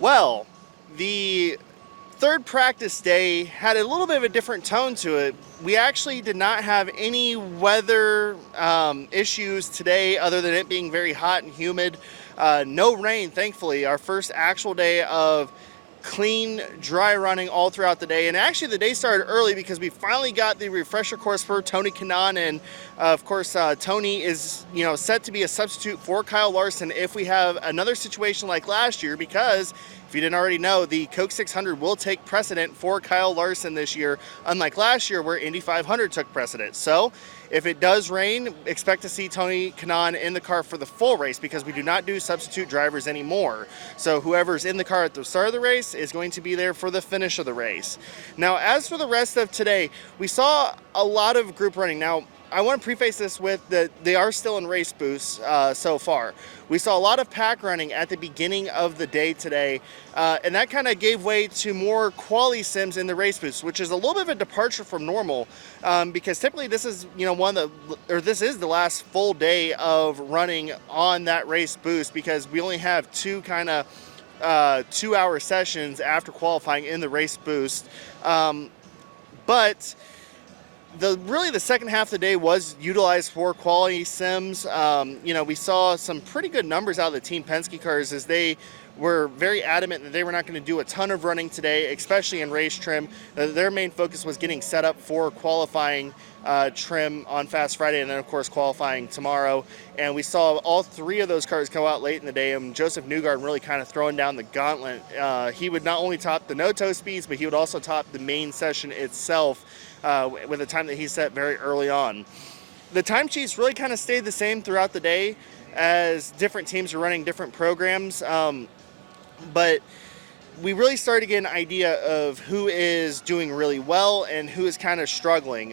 Well, the third practice day had a little bit of a different tone to it. We actually did not have any weather issues today other than it being very hot and humid. No rain, thankfully. Our first actual day of clean, dry running all throughout the day. And actually the day started early because we finally got the refresher course for Tony Kanaan. And of course, Tony is, set to be a substitute for Kyle Larson if we have another situation like last year, because if you didn't already know, the Coke 600 will take precedent for Kyle Larson this year, unlike last year where Indy 500 took precedent. So if it does rain, expect to see Tony Kanaan in the car for the full race, because we do not do substitute drivers anymore. So whoever's in the car at the start of the race is going to be there for the finish of the race. Now, as for the rest of today, we saw a lot of group running. Now, I want to preface this with that they are still in race boosts so far. We saw a lot of pack running at the beginning of the day today, and that kind of gave way to more quali sims in the race boosts, which is a little bit of a departure from normal, because typically this is this is the last full day of running on that race boost, because we only have two kind of 2-hour sessions after qualifying in the race boost, but the second half of the day was utilized for quality sims. We saw some pretty good numbers out of the Team Penske cars, as they were very adamant that they were not going to do a ton of running today, especially in race trim. Their main focus was getting set up for qualifying trim on Fast Friday, and then of course qualifying tomorrow. And we saw all three of those cars come out late in the day, and Joseph Newgarden really kind of throwing down the gauntlet. He would not only top the no-toe speeds, but he would also top the main session itself with a time that he set very early on. The time sheets really kind of stayed the same throughout the day, as different teams are running different programs, but we really started to get an idea of who is doing really well and who is kind of struggling.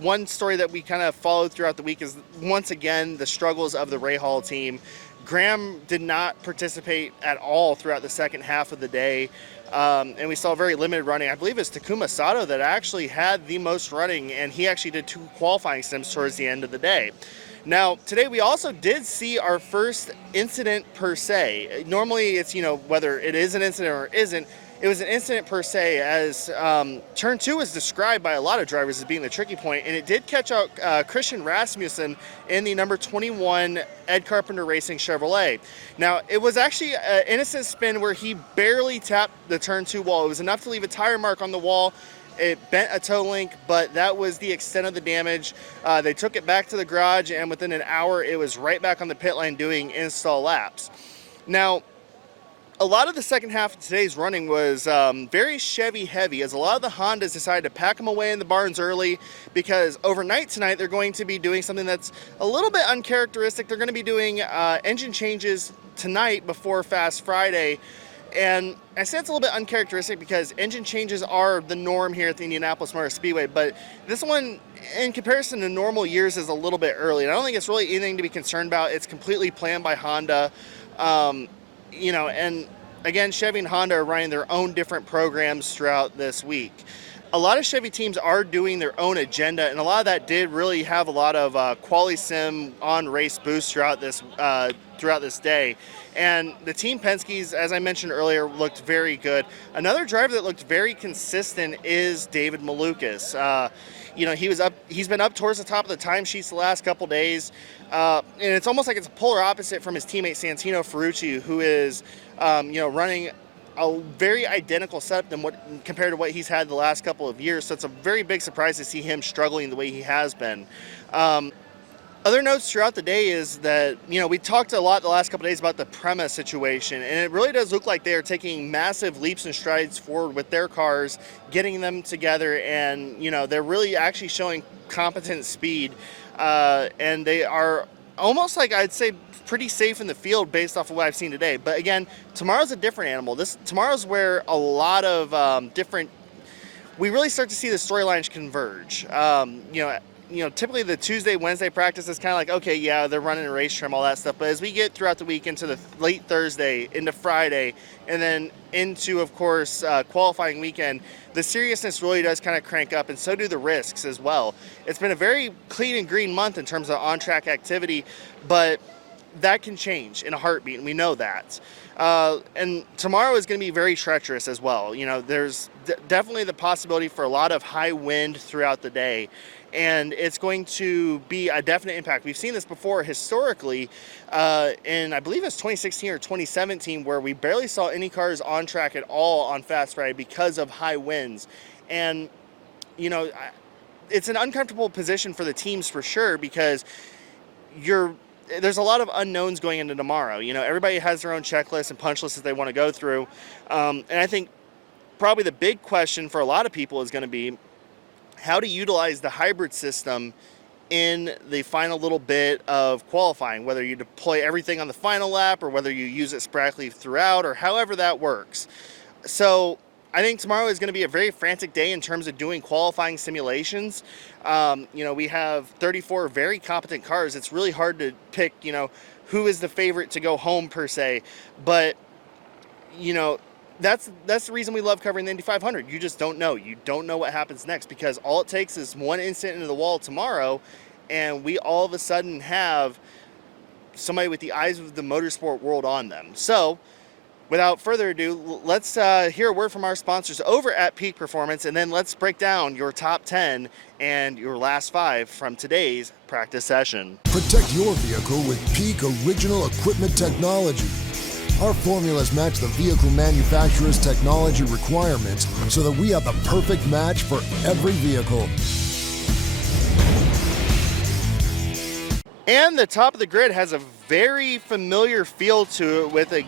One story that we kind of followed throughout the week is, once again, the struggles of the Rahal team. Graham did not participate at all throughout the second half of the day, and we saw very limited running. I believe it's Takuma Sato that actually had the most running, and he actually did 2 qualifying sims towards the end of the day. Now, today we also did see our first incident per se. Normally it's, whether it is an incident or isn't, it was an incident per se, as turn 2 was described by a lot of drivers as being the tricky point, and it did catch out Christian Rasmussen in the number 21 Ed Carpenter Racing Chevrolet. Now, it was actually an innocent spin where he barely tapped the turn 2 wall. It was enough to leave a tire mark on the wall. It bent a toe link, but that was the extent of the damage. They took it back to the garage, and within an hour, it was right back on the pit lane doing install laps. Now, a lot of the second half of today's running was very Chevy heavy, as a lot of the Hondas decided to pack them away in the barns early, because overnight tonight they're going to be doing something that's a little bit uncharacteristic. They're going to be doing engine changes tonight before Fast Friday. And I say it's a little bit uncharacteristic because engine changes are the norm here at the Indianapolis Motor Speedway, but this one, in comparison to normal years, is a little bit early. And I don't think it's really anything to be concerned about. It's completely planned by Honda. And again, Chevy and Honda are running their own different programs throughout this week. A lot of Chevy teams are doing their own agenda, and a lot of that did really have a lot of quali sim on race boosts throughout this day. And the Team Penske's, as I mentioned earlier, looked very good. Another driver that looked very consistent is David Malukas. He's been up towards the top of the timesheets the last couple days, and it's almost like it's a polar opposite from his teammate Santino Ferrucci, who is running a very identical setup compared to what he's had the last couple of years. So it's a very big surprise to see him struggling the way he has been. Other notes throughout the day is that, we talked a lot the last couple of days about the Prema situation, and it really does look like they are taking massive leaps and strides forward with their cars, getting them together, and, they're really actually showing competent speed, and they are almost, like, I'd say, pretty safe in the field based off of what I've seen today. But again, tomorrow's a different animal. Tomorrow's where a lot of we really start to see the storylines converge. Typically the Tuesday, Wednesday practice is kind of like, okay, yeah, they're running a race trim, all that stuff. But as we get throughout the week into the late Thursday, into Friday, and then into, of course, qualifying weekend, the seriousness really does kind of crank up, and so do the risks as well. It's been a very clean and green month in terms of on-track activity, but that can change in a heartbeat, and we know that. And tomorrow is going to be very treacherous as well. You know, there's definitely the possibility for a lot of high wind throughout the day. And it's going to be a definite impact. We've seen this before historically in, I believe it's 2016 or 2017, where we barely saw any cars on track at all on Fast Friday because of high winds. And, you know, it's an uncomfortable position for the teams for sure, because there's a lot of unknowns going into tomorrow. You know, everybody has their own checklist and punch lists that they want to go through. And I think probably the big question for a lot of people is going to be how to utilize the hybrid system in the final little bit of qualifying, whether you deploy everything on the final lap or whether you use it sporadically throughout, or however that works. So I think tomorrow is going to be a very frantic day in terms of doing qualifying simulations. You know, we have 34 very competent cars. It's really hard to pick, you know, who is the favorite to go home per se. But, you know, that's the reason we love covering the Indy 500. You just don't know. You don't know what happens next, because all it takes is one incident into the wall tomorrow, and we all of a sudden have somebody with the eyes of the motorsport world on them. So, without further ado, let's hear a word from our sponsors over at Peak Performance, and then let's break down your top 10 and your last 5 from today's practice session. Protect your vehicle with Peak Original Equipment Technology. Our formulas match the vehicle manufacturer's technology requirements so that we have the perfect match for every vehicle. And the top of the grid has a very familiar feel to it, with a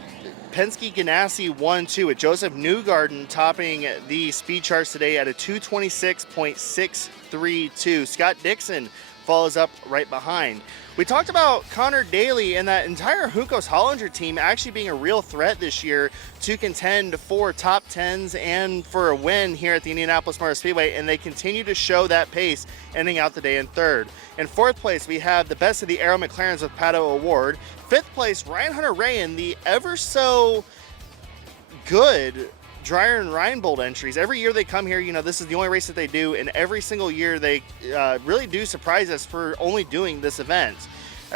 Penske Ganassi 1-2 with Joseph Newgarden topping the speed charts today at a 226.632. Scott Dixon follows up right behind. We talked about Connor Daly and that entire Juncos Hollinger team actually being a real threat this year to contend for top 10s and for a win here at the Indianapolis Motor Speedway, and they continue to show that pace, ending out the day in third. In fourth place, we have the best of the Arrow McLarens with Pato O'Ward. Fifth place, Ryan Hunter-Reay in the ever so good Dreyer and Reinbold entries. Every year they come here, you know, this is the only race that they do, and every single year they really do surprise us for only doing this event.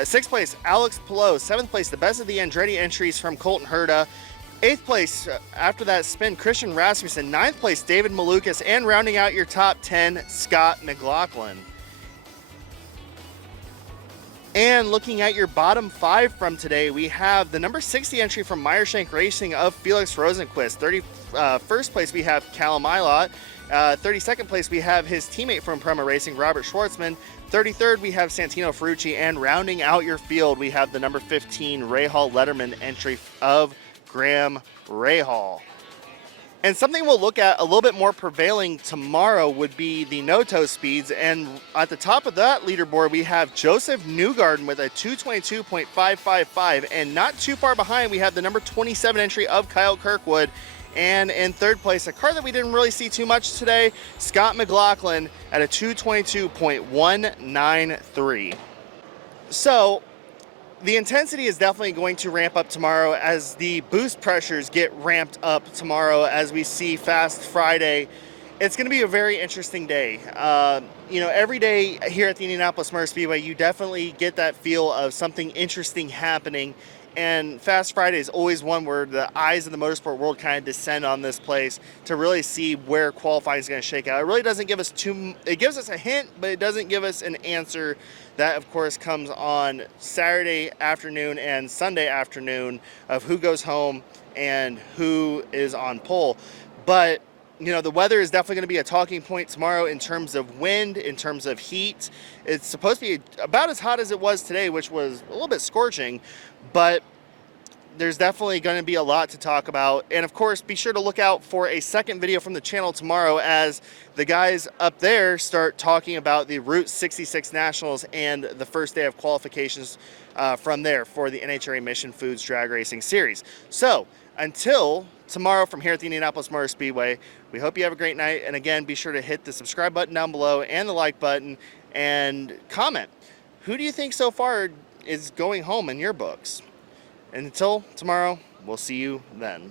Sixth place, Alex Pillow. Seventh place, the best of the Andretti entries from Colton Herta. Eighth place, after that spin, Christian Rasmussen. Ninth place, David Malukas. And rounding out your top 10, Scott McLaughlin. And looking at your bottom 5 from today, we have the number 60 entry from Meyershank Racing of Felix Rosenquist. 31st place, we have Callum Ilott. 32nd place, we have his teammate from Prema Racing, Robert Schwartzman. 33rd, we have Santino Ferrucci. And rounding out your field, we have the number 15 Rahal Letterman entry of Graham Rahal. And something we'll look at a little bit more prevailing tomorrow would be the no-toe speeds. And at the top of that leaderboard, we have Joseph Newgarden with a 222.555. And not too far behind, we have the number 27 entry of Kyle Kirkwood. And in third place, a car that we didn't really see too much today, Scott McLaughlin at a 222.193. So the intensity is definitely going to ramp up tomorrow as the boost pressures get ramped up tomorrow as we see Fast Friday. It's going to be a very interesting day. You know, every day here at the Indianapolis Motor Speedway, you definitely get that feel of something interesting happening. And Fast Friday is always one where the eyes of the motorsport world kind of descend on this place to really see where qualifying is going to shake out. It really doesn't give us it gives us a hint, but it doesn't give us an answer. That, of course, comes on Saturday afternoon and Sunday afternoon of who goes home and who is on pole. But, you know, the weather is definitely going to be a talking point tomorrow in terms of wind, in terms of heat. It's supposed to be about as hot as it was today, which was a little bit scorching, but there's definitely going to be a lot to talk about. And of course, be sure to look out for a second video from the channel tomorrow as the guys up there start talking about the Route 66 Nationals and the first day of qualifications from there for the NHRA Mission Foods Drag Racing Series. So until tomorrow from here at the Indianapolis Motor Speedway, we hope you have a great night. And again, be sure to hit the subscribe button down below and the like button and comment. Who do you think so far is going home in your books? And until tomorrow, we'll see you then.